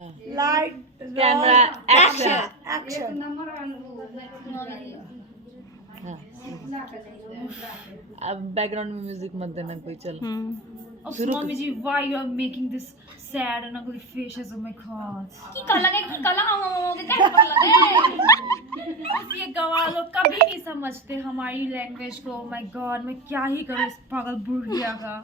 Light camera action. Action. अब background में music मत देना कोई। चल Mommy ji, why you are making this sad and ugly faces? Oh my god. की कर लगे कैसे कर लगे? ये गवार लोग कभी नहीं समझते हमारी लैंग्वेज को। Oh my god, मैं क्या ही करूँ इस पागल बुढ़िया का।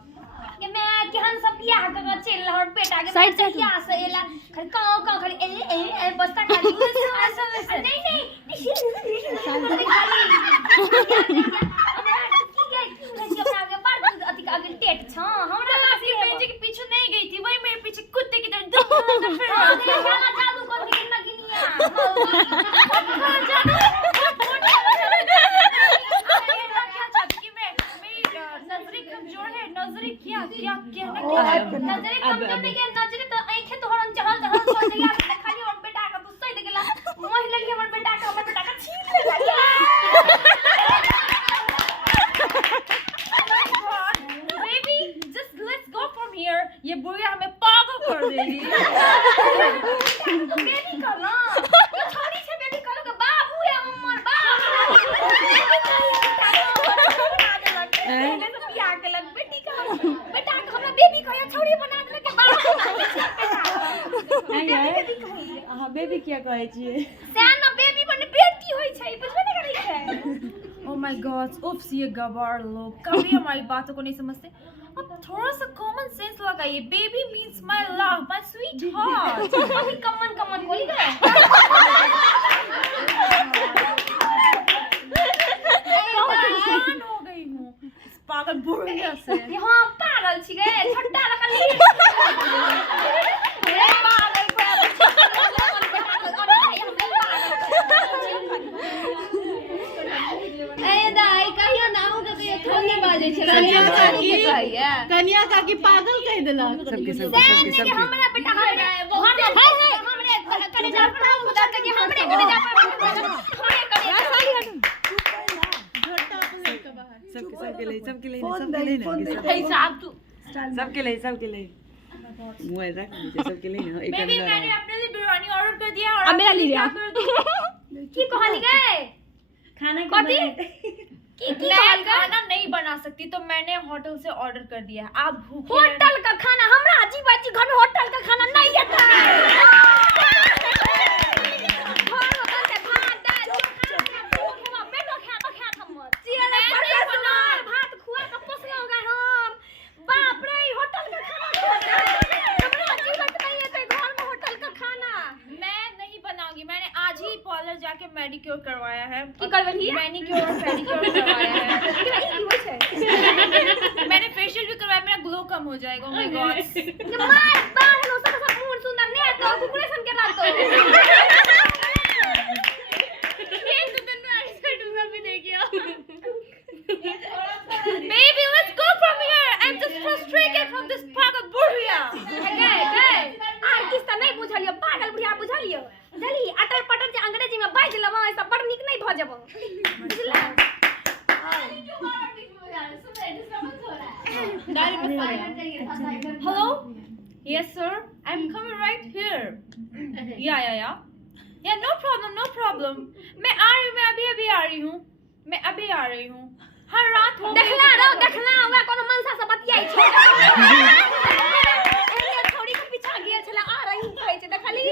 कि मैं केहन सब बियाह क के चल रहल बेटा के साइड से बियाह से एला खाली काव खाली ए बस्ता खाली ऐसा नहीं हमरा बेटी के पीछे नहीं गई थी, वही मेरे पीछे कुत्ते की तरह जादू कर के नगिनिया नजरे कमजोर है। नजरे क्या क्या कहना नजरे कमजोर नहीं है, नजरे तो आंखें तो हरन चहल छोड़ दिया खाली और बेटा का गुस्सा ही देला मोह लगी हमर बेटा का छीन ले baby just let's go from here. ये बुढ़िया हमें पागल कर देगी। तो बेबी कर ना तो छोड़ी से बेबी करो के बाबू है हमर बाबू पहले तो बियाह के लग बेटी का बेटा का हमरा बेबी कहियो छोड़ी बना दे के बाबू हां बेबी क्या कहै छियै? सेना बेबी बने बेटी होई छै, बुझबे नहीं करै छै। Oh my God, उफ्स ये गवार लोग कभी हमारी बातों को नहीं समझते। अब थोड़ा सा कॉमन सेंस लगाइए। Baby means my love, my sweet heart. अभी कमन बोली गए परेशान हो गई हूँ इस पागल बुढ़िया से। यहाँ पागल छी गए छोटा लकली रे पागल दाई कहियो ना हो के थोड़ी बाजे छै कन्या काकी पागल कह देला सबके हमरा बेटा हमरे कने जा पर उधर के हमरे कने जा पर सबके ले सबके ले सबके ले मुंह रख लीजिए सबके ले ना। एक बेबी मैंने अपने लिए बिरयानी ऑर्डर कर दिया और अब मेरा ले लिया। की कहली गए खाना कथी मैं खाना नहीं बना सकती तो मैंने होटल से ऑर्डर कर दिया। आप भूखे होटल का खाना हमरा अजीब अजीब घर में होटल का खाना नहीं आता है। जाके मैनिक्योर करवाया है। की करवली मैनिक्योर और पेडिक्योर करवाया है। मैंने फेशियल भी करवाया, मेरा ग्लो कम हो जाएगा। ओह माय गॉड मार बाहर लो सब सुंदर ने तो कुकुरे सन के रात तो एक तो दिन में ऐसा डूबा भी देखियो। Baby, let's go from here. I'm just frustrated from this पागल बुढ़िया। गए आर किस त नहीं बुझलियो पागल बुढ़िया बुझलियो जली अटल पटल जे अंग्रेजी में बाज लेबो ऐसा बड़ निक नहीं भ जेबो बुझला। Hello? Yes sir, I'm coming right here. Yeah, no problem. मैं आ रही हूँ, मैं अभी आ रही हूँ, मैं अभी आ रही हूँ। हर रात हो देखला हुआ कोनो मनसा से बतियाई छै एने थोड़ी के पीछा गेल छला आ रही हूँ कहै छै देखली।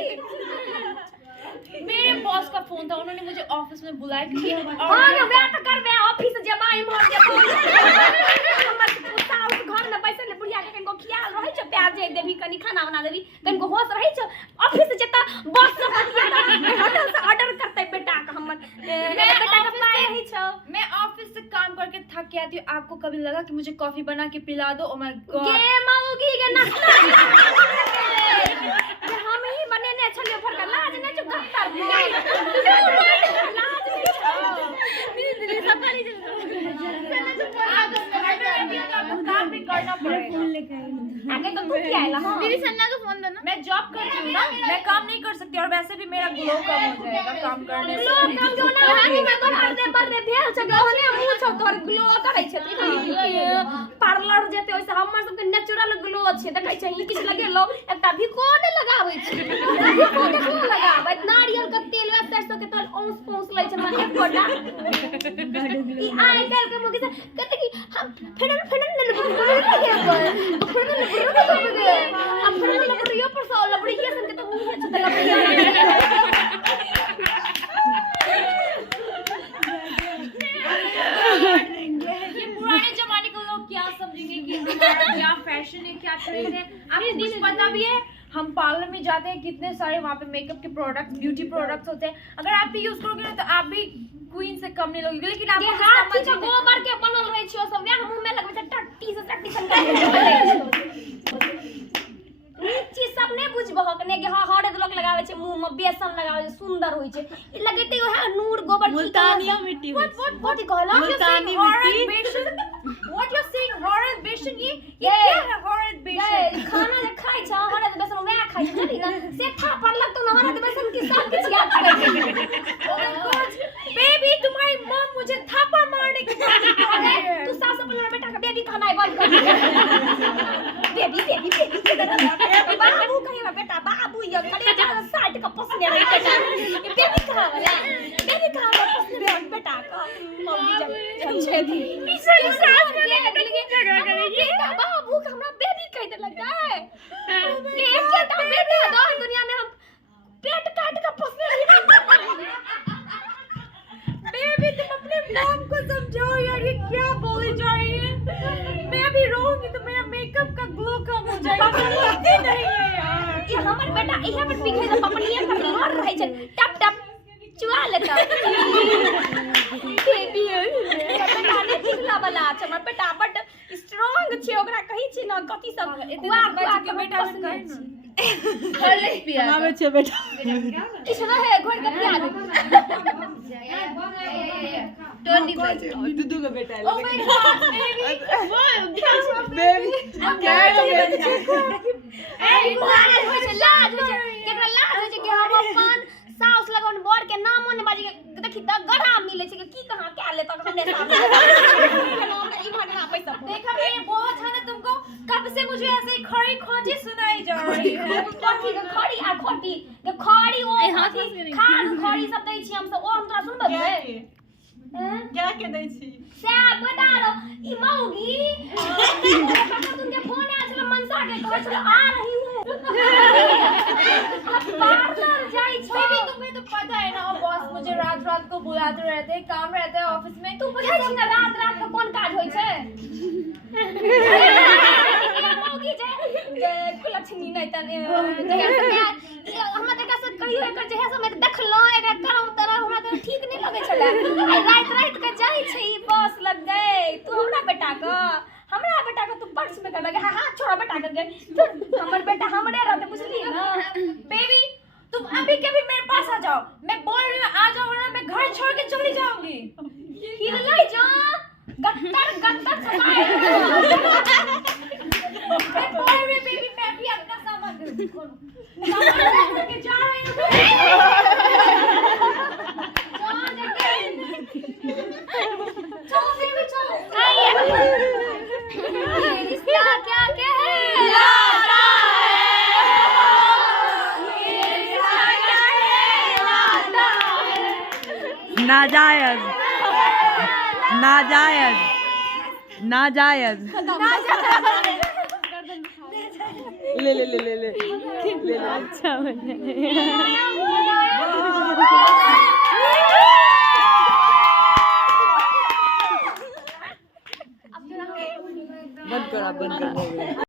मेरे बॉस का फोन था, उन्होंने मुझे ऑफिस में बुलाया कि हां वे तो करबे ऑफिस जमाई मार के हमर पुताऊ घर में बैसल बुढ़िया के कनको खियाल रहै छै प्याज दे देबी कनी खाना बना देबी कनको होश रहै छै ऑफिस जेता बॉस से बतिया होटल से ऑर्डर करते बेटा का हमर बेटा का पाए ही छ। मैं ऑफिस से काम करके थक के आती हूँ। आपको कभी लगा कि मुझे कॉफी बना के पिला दो? ओह माय गॉड के मौगी के नाश्ता हम ही बनेने छलियो फर का लाज नहीं जो गत्तर लाज नहीं दिल्ली सब करी काम भी करना पड़ेगा। आगे तो तू क्या आइला हां दीदी सन्ना को फोन देना। मैं जॉब करती हूँ ना, मैं काम नहीं कर सकती और वैसे भी मेरा ग्लो कम हो जाएगा काम करने से। ग्लो कम जो ना है मैं तो बर्दे भेल छ गहने मुंह छ तोर ग्लो करे छै पार्लर जेते ओइसे हमर सब के नेचुरल ग्लो छै देखै छै ई किछ लगेलो एकटा भी कोन लगाबै छै देखो देखो लगा भाई नारियल का तेल में सरसों के तेल औंस पौंस लै छै हमरा एक गोटा ई आइ काल के मोगी से कहते कि हम फेडन ने अब फेडन लबड़ियो पर सो लबड़िए सन के तो मुंह है छत लबड़िया ये पुराने जमाने के लोग क्या समझेंगे कि हमारा क्या फैशन है, क्या ट्रेंड है। आपको कुछ पता भी है? हम पार्लर में जाते हैं, कितने सारे वहाँ पे मेकअप के प्रोडक्ट्स, ब्यूटी प्रोडक्ट्स होते हैं। अगर आप भी यूज करोगे ना तो आप भी क्वीन से कम नहीं लोगे। लेकिन आप हाथ के गोबर के बनल रहे छियो सब वह मुंह में लगबै छै टट्टी से टट्टी सन कर चीज सब नहीं बुझबह कने कि हां हरद लोग लगावे छै मुंह में बेसन लगावे छै सुंदर होई छै ई लगेते ओहे नूर गोबर मुल्तानिया मिट्टी what you call मुल्तानी मिट्टी What you're saying हरद बेसन ये क्या है हरद बेसन? खाना जे खाइ छ हरद बेसन वह खाइ छ जल्दी ना से था पड़लक तो हरद बेसन की सब कुछ याद करे बेबी तुम्हारी मॉम मुझे थप्पड़ मारने की बात कर रही है। तू सास अपना बेटा का बेबी कहना बंद कर बेबी बाबू कहिए बेटा बाबू ये करे जा साइड का पसने रही बेटा बेबी कहां वाला पसने रही बेटा का मम्मी जब छे थी सास के झगड़ा करेगी बाबू का हमरा बेबी कह दे लगा है कि एक बेटा दो दुनिया में हम पेट काट के पसने रही बेबी तुम अपने मॉम को समझाओ यार ये क्या बोली जा रही है। मैं अभी रोऊंगी तो मेरा मेकअप का ग्लो कम हो जाएगा। नहीं है यार ये हमर बेटा इहे पर पिघे तो पपनिया कर मार रहे छ टप टप चुआ लेता बेबी बेटा ने पिघला वाला छ हमर बेटा बड स्ट्रांग छै ओकरा कहि छी न कथि सब इतना के बेटा ने कहे ना हरले पिया बनावे छै बेटा किछ रहे घोर के पिया दे टोनी दूधू का बेटा है ओ माय गॉड बेबी क्या है बेबी लाज हो छै केकरा लाज हो छै कि हम अपन साउस लगन बोर के नामो ने बाजी देखि त गड़ा मिले छै की कहां क्या लेता हमने सामने ई भटना पैसा देखा ये बहुत है ना तुमको कब से मुझे ऐसे खड़ी खोजी सुनाई जा रही है। कथि के खड़ी आ खोटी के खड़ी ओ खान खड़ी सब दै छी हम सब ओ हम तोरा सुनबे क्या के दै छी से बता दो ई मौगी तुमके फोन आया छल मनसा के कहै छल आ रही हूं पार्लर जाई छ बेबी तुम्हें तो पता है ना बॉस मुझे रात को बुलाते रहते हैं, काम रहता है ऑफिस में। तू बुझै छी ना रात के कोन काज होय छै मौगी जे कुलछनी नै त हमरा देखा से कहियो एकर जे है से मैं देखलो एकरा करम तरह हमरा तो ठीक नहीं लगे छले रात के जाई छै ई बस लग गए तू हमरा बेटा का तू पर्स में कर लगे हां छोड़ा बेटा के हमर बेटा हमरे रहते बुझली ना बेबी तुम अभी कभी मेरे पास आ जाओ, मैं बोल रही हूँ आ जाओ वरना मैं घर छोड़ के चली जाऊंगी। हिल ले जा गत्तर सताए मैं बोल रही हूँ बेबी मैं अभी अपना सामान लेके जा रही हूँ। चलो बेबी चलो ये रिश्ता क्या है नाजायज नाजायज नाजायज ले ले ले ले ले अच्छा बंद करा